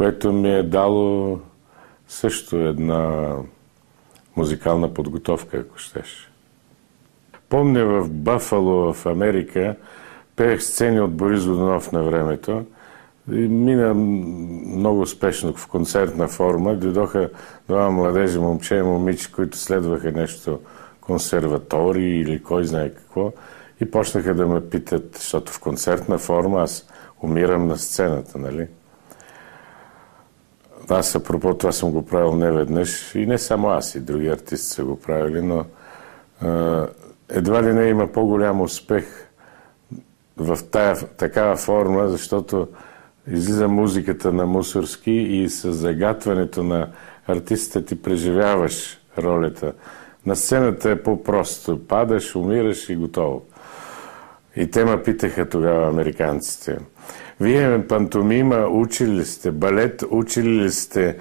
което ми е дало също една музикална подготовка, ако щеш. Помня в Бафало, в Америка, пеех сцени от Борис Годунов на времето. И мина много успешно в концертна форма. Дойдоха два младежи, момче и момиче, които следваха нещо консерватории или кой знае какво. И почнаха да ме питат, защото в концертна форма аз умирам на сцената, нали? Аз, апропо, това съм го правил неведнъж. И не само аз, и други артисти са го правили, но едва ли не има по-голям успех в такава форма, защото излиза музиката на Мусорски и с загатването на артиста ти преживяваш ролята. На сцената е по-просто. Падаш, умираш и готово. И те ме питаха тогава американците. Вие пантомима учили ли сте, балет учили ли сте,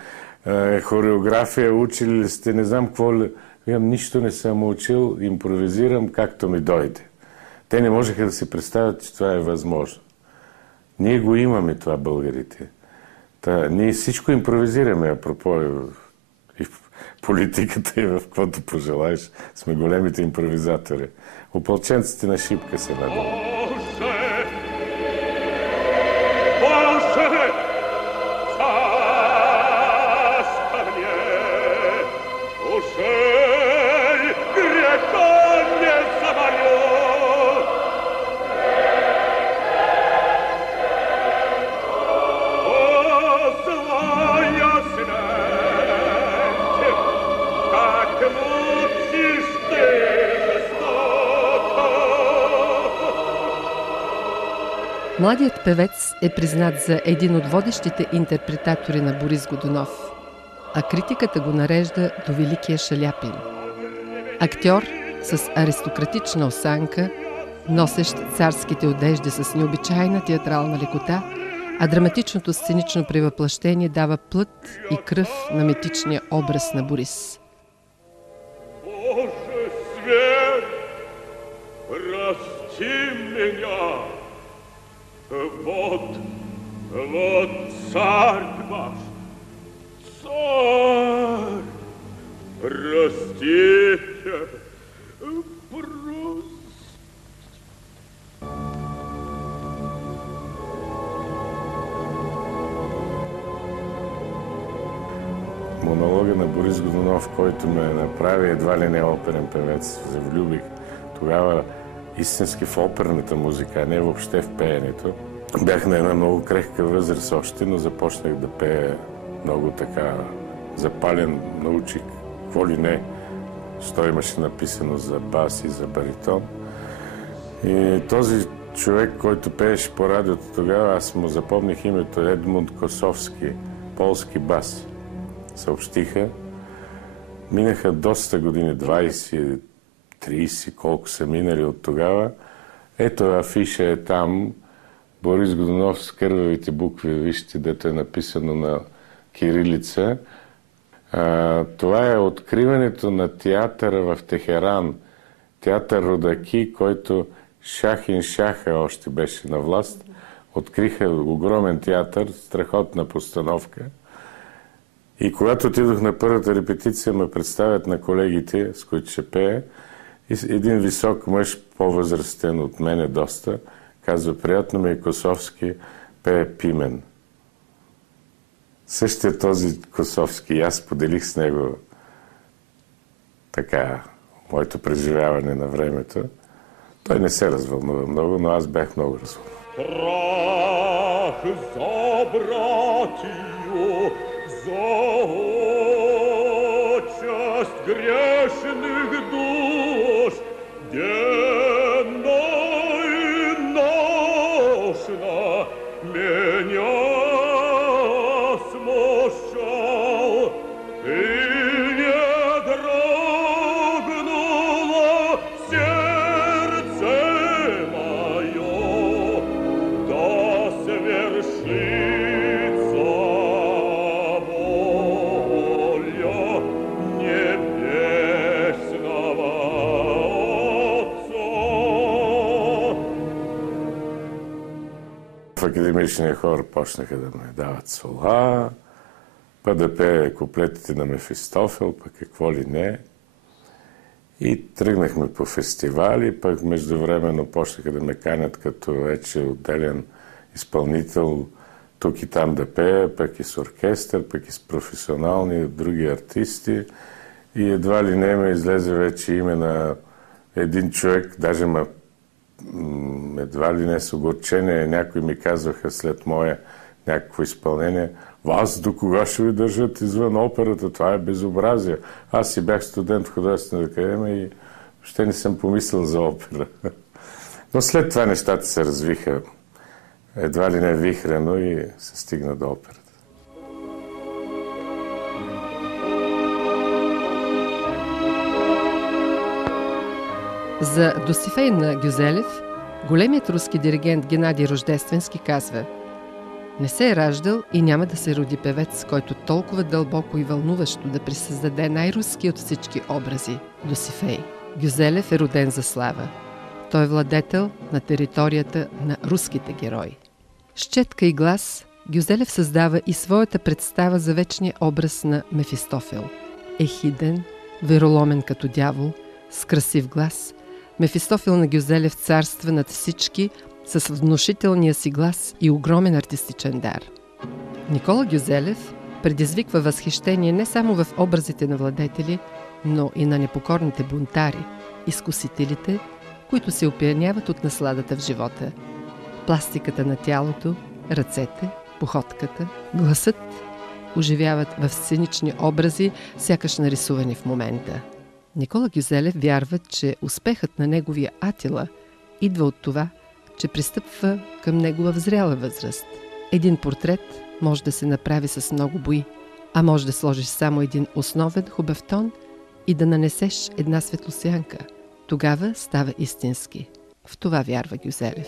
хореография учили ли сте, не знам какво ли. Вие нищо не съм учил, импровизирам както ми дойде. Те не можеха да си представят, че това е възможно. Ние го имаме това, българите. Ние всичко импровизираме, апропо и в политиката, и в каквото пожелаеш. Сме големите импровизатори. Опълченците на шипка се надяват. Младият певец е признат за един от водещите интерпретатори на Борис Годунов, а критиката го нарежда до великия Шаляпин. Актьор с аристократична осанка, носещ царските одежди с необичайна театрална лекота, а драматичното сценично превъплъщение дава плът и кръв на митичния образ на Борис. Боже свет, прости меня! Вот царь ваш, царь, простите, Монолога на Борис Годунов, който ме направи едва ли не оперен певец, завлюбих. Тогава истински в оперната музика, а не въобще в пеенето. Бях на една много крехка възраст още, но започнах да пея много така запален, научих какво ли не, що имаше написано за бас и за баритон. И този човек, който пееше по радиото тогава, аз му запомних името Едмунд Косовски, полски бас. Съобщиха. Минаха доста години, 20, 30, колко са минали от тогава. Ето афиша е там, Борис Годунов с кървавите букви, вижте, дето е написано на кирилица. Това е откриването на театъра в Техеран, театър Родаки, който Шахин Шаха още беше на власт. Откриха огромен театър, страхотна постановка. И когато отидох на първата репетиция, ме представят на колегите, с които ще пея. И един висок мъж, по-възрастен от мене доста, казва, приятно ми е Косовски, пее Пимен. Същия този Косовски, аз поделих с него така моето преживяване на времето. Той не се развълнува много, но аз бях много развълнуван. Страх за братию, за част грешных душ, денно и ношно меня смущал, и не дрогнуло сердце мое, да свершится воля небесного академичния хор почнаха да ме дават сола, па да пее куплетите на Мефистофел, па какво ли не. И тръгнахме по фестивали, пък междувременно почнаха да ме канят като вече отделен изпълнител тук и там да пея, пък и с оркестър, пък и с професионални други артисти. И едва ли не ме излезе вече име на един човек, даже едва ли не с огорчение, някои ми казваха след мое някакво изпълнение: вас до кога ще ви държат извън операта? Това е безобразие. Аз си бях студент в художествената академия и въобще не съм помислил за опера. Но след това нещата се развиха едва ли не вихрено и се стигна до операта. За Досифей на Гюзелев големият руски диригент Геннадий Рождественски казва: не се е раждал и няма да се роди певец, който толкова дълбоко и вълнуващо да присъздаде най-руски от всички образи – Досифей. Гюзелев е роден за слава. Той е владетел на територията на руските герои. С четка и глас Гюзелев създава и своята представа за вечния образ на Мефистофел. Ехиден, вероломен като дявол, с красив глас, Мефистофел на Гюзелев царства над всички с внушителния си глас и огромен артистичен дар. Никола Гюзелев предизвиква възхищение не само в образите на владетели, но и на непокорните бунтари, изкусителите, които се опияняват от насладата в живота. Пластиката на тялото, ръцете, походката, гласът оживяват в сценични образи, сякаш нарисувани в момента. Никола Гюзелев вярва, че успехът на неговия Атила идва от това, че пристъпва към негова взряла възраст. Един портрет може да се направи с много бои, а може да сложиш само един основен хубав тон и да нанесеш една светлосянка. Тогава става истински. В това вярва Гюзелев.